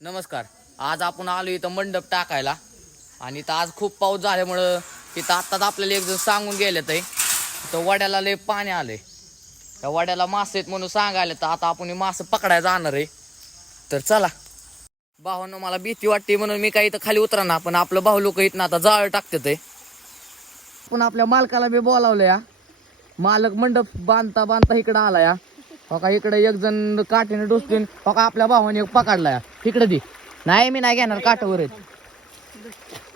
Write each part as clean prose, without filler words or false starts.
नमस्कार. आज आपण आलो इथं मंडप टाकायला आणि इथं आज खूप पाऊस झाल्यामुळं इथं आत्ताच आपल्याला एक जण सांगून गेलेत आहे इथं वड्याला लय पाणी आलंय. त्या वड्याला मासे आहेत म्हणून सांगायला तर आता आपण मासे पकडायला जाणार आहे. तर चला भावांनो, मला भीती वाटते म्हणून मी काही इथं खाली उतरा पण आपलं भाऊ लोक इथं आता जाळ टाकतात आहे. पण आपल्या मालकाला बी बोलावलं या. मालक मंडप बांधता बांधता इकडं आला या. हो का, इकडे एक जण काठीने डोसतून हो का आपल्या भावाने एक पकडला या. इकडे दे. नाही मी नाही घेणार, काठावर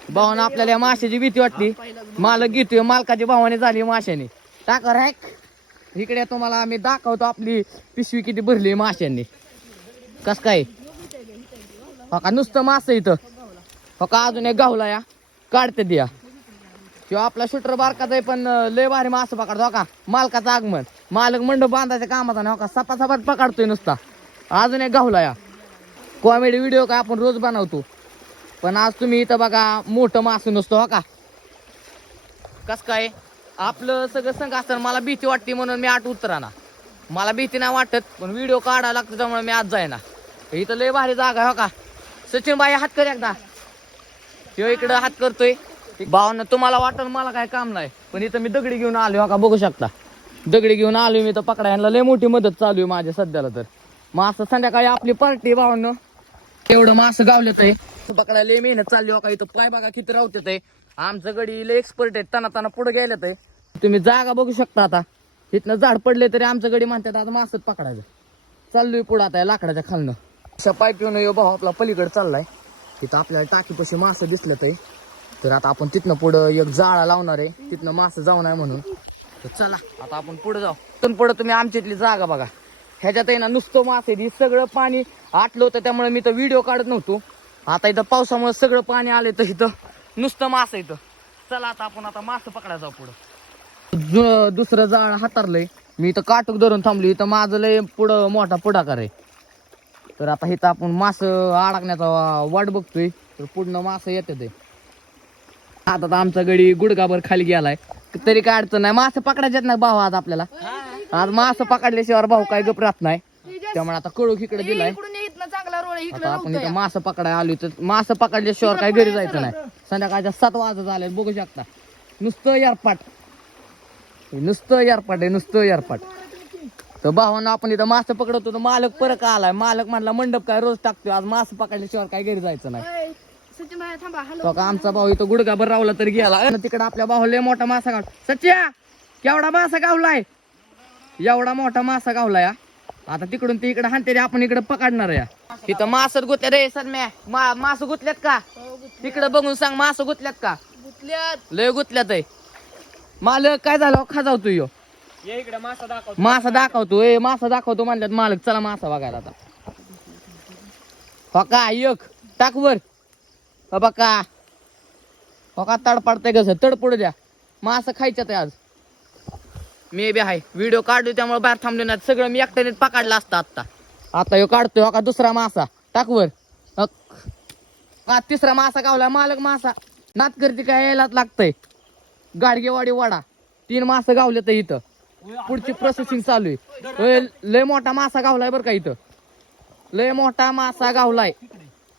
भावानं आपल्याला या माशाची भीती वाटली. मालक घेतोय, मालकाची भावाने झाली माशाने. टाकर हॅक इकडे तुम्हाला आम्ही दाखवतो आपली पिशवी किती भरली माशांनी. कस काय हो का, नुसतं मास इथं हो का. अजून एक गावला या, काढते द्या. किंवा आपला शूटर बारकाच आहे पण लय भारी मासे पकडतो हो का. मालकाचं आगमन, मालक मंडप बांधायच्या कामाचा नाही हो का, सपा सपाट पकडतोय नुसता. अजून एक गावला या. कॉमेडी व्हिडिओ काय आपण रोज बनवतो पण आज तुम्ही इथं बघा मोठं मासे नसतो हो का. कस काय आपलं सगळं संघ असताना मला भीती वाटते म्हणून मी आठ उतराना. मला भीती नाही वाटत पण व्हिडिओ काढायला लागतो त्यामुळे मी आज जाईना. इथं लय भारी जागा आहे हो का. सचिन बाई हात कर एकदा. तो इकडं हात करतोय. भावना तुम्हाला वाटलं मला काय काम नाही पण इथं मी दगडी घेऊन आलो हो का, बघू शकता. दगडी घेऊन आलो मी तर पकडायला लय मोठी मदत चालू आहे माझ्या सध्याला. तर मासं संध्याकाळी आपली पार्टी भावनं एवढं मासं गावलेत आहे. पकडायला लय मेहनत चालली हो का. इथं पाय बघा किती रावतेत आहे. आमचं गडी लय एक्सपर्ट आहे, तना तना पुढे गेलेत आहे. तुम्ही जागा बघू शकता. आता इथनं झाड पडले तरी आमचं गडी म्हणतात आता मासच पकडायचं. चाललोय पुढं आता लाकडाच्या खालनं. अशा पाय पिऊन यो भाऊ आपला पलीकडे चाललाय. तिथं आपल्याला टाकीपाशी मासं दिसलं तर तर आता आपण तिथनं पुढं एक जाळा लावणार आहे, तिथनं मासं जाऊ नये म्हणून. तर चला आता आपण पुढे जाऊ. तिथून पुढे तुम्ही आमच्या इथली जागा बघा. ह्याच्यात आहे ना नुसतं मासे, सगळं पाणी आटलं होतं त्यामुळे मी तर व्हिडिओ काढत नव्हतो. आता इथं पावसामुळे सगळं पाणी आले तर इथं नुसतं मासं इथं. चला आता आपण आता मासं पकडायला जाऊ पुढं. दुसरं जाळ हातारलंय मी इथं, काटूक धरून थांबली. इथं माझं लय पुढं मोठा पुढाकार आहे. तर आता इथं आपण मासं अडकण्याचा वाट बघतोय. तर पुढनं मासं येते. आता तर आमचा गडी गुडगाभर खाली गेलाय तरी काय अडचण नाही. मासं पकडायच्यात नाही भाऊ आज आपल्याला. आज मासं पकडल्याशिवाय भाऊ काय गप राहत नाही. त्यामुळे आता कडूक इकडे दिलाय. आता आपण इथं मासं पकडाय आलो तर मासं पकडल्याशिवाय काय घरी जायचं नाही. संध्याकाळच्या 7 वाजत आले बघू शकता. नुसतं यारपाट, नुसतं यारपाट आहे, नुसतं यारपाट. तर भावानं आपण इथं मासं पकडतो तर मालक परत आलाय. मालक म्हणला मंडप काय रोज टाकतोय, आज मासं पकडल्याशिवाय काय घरी जायचं नाही. तो का आमचा भाऊ इथं गुडगाभर रावला तरी गेला. तिकडे आपल्या भाऊ लय मोठा मासा गाव. सच्या केवढा मासा गावलाय, एवढा मोठा मासा गावलाय. आता तिकडून ते इकडे हाणते आपण इकडे पकडणार या. तिथं मासं गुतल्या रे सर मासं गुतल्यात का तिकडे बघून सांग. मासं गुतल्यात का? लय गुतल्यात आहे. मालक काय झालं खाजावतो यो इकडे मासा दाखवतो. मासा दाखवतो म्हणल्यात मालक. चला मासा बघायला आता. हो का एक टाक वर. हो बघा हो का तडपाडतंय कसं. तडपड द्या. मासं खायच्यात आज. मी बी आहे व्हिडिओ काढलो त्यामुळे बाहेर थांबले नाही. सगळं मी एकट्याने पकडलं असतं आता. आता ह्यो काढतोय हो का दुसरा मासा. टाक वर. का तिसरा मासा गावला. मालक मासा नात करते काय यायलाच लागतंय. गाडगेवाडी वाडा 3 मासं गावले तर इथं पुढची प्रोसेसिंग चालू आहे. लय मोठा मासा गावलाय बरं का इथं. लय मोठा मासा गावलाय.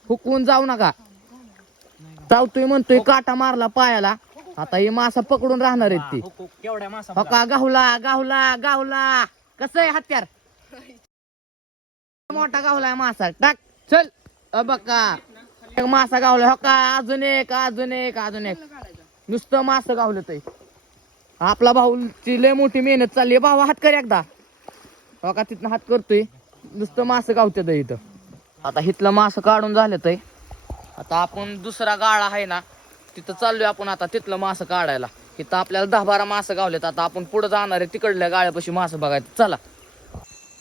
हुकवून जाऊ नका. चावतोय म्हणतोय काटा मारला पायाला. आता हे मासा पकडून राहणार आहेत ती. हो का गावला गावला गावला. कसं आहे हत्यार. मोठा गावलाय मासा. टाक चल. बघा एक मासा गावलाय. हो का अजून एक अजून एक अजून एक. नुसतं मासं गावलं ते. आपला भाऊची लय मोठी मेहनत चालली. भाऊ हात कर एकदा. हो का तिथनं हात करतोय. नुसतं मासं गावत्यात इथं. आता हिथलं मासं काढून झालं ते. आता आपण दुसरा गाळा आहे ना तिथं चाललोय आपण आता तिथलं मासं काढायला. तिथं आपल्याला 10-12 मासं गावलेत. आता आपण पुढे जाणार आहे तिकडल्या गाळ्यापाशी मासं बघायचं. चला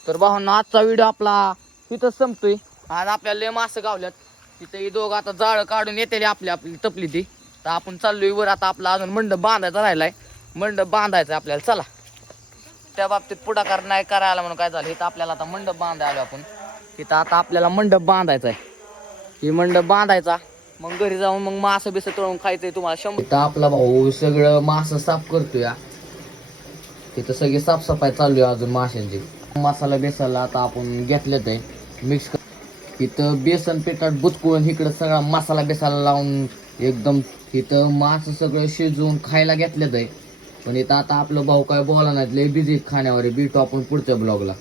तर भावांना आजचा व्हिडिओ आपला तिथंच संपतोय. आज आपल्याला लय मासं गावल्यात. तिथं ही दोघं आता जाळ काढून येते आपली तपली ती. तर आपण चाललोय वर. आता आपला अजून मंडप बांधायचा राहिलाय. मंडप बांधायचा आपल्याला. चला त्या बाबतीत पुढाकार नाही करायला म्हणून काय झालं इथं आपल्याला आता मंडप बांधायला आलो आपण. तिथं आता आपल्याला मंडप बांधायचा आहे. ही मंडप बांधायचा मग घरी जाऊन मग मासं बिसं तळून खायचंय तुम्हाला 100. इथं आपला भाऊ सगळं मासं साफ करतोय. तिथं सगळी साफसफाई चालू आहे अजून माशांची. मसाला बेसाला आता आपण घेतलं ते मिक्स इथं बेसन पिठात बुचकळून इकडं सगळा मसाला बेसाला लावून एकदम इथं मास सगळं शिजवून खायला घेतलं आहे. पण इथं आता आपलं भाऊ काय बोला नाही, लय बिझी खाण्यावर. भेटू आपण पुढच्या ब्लॉगला.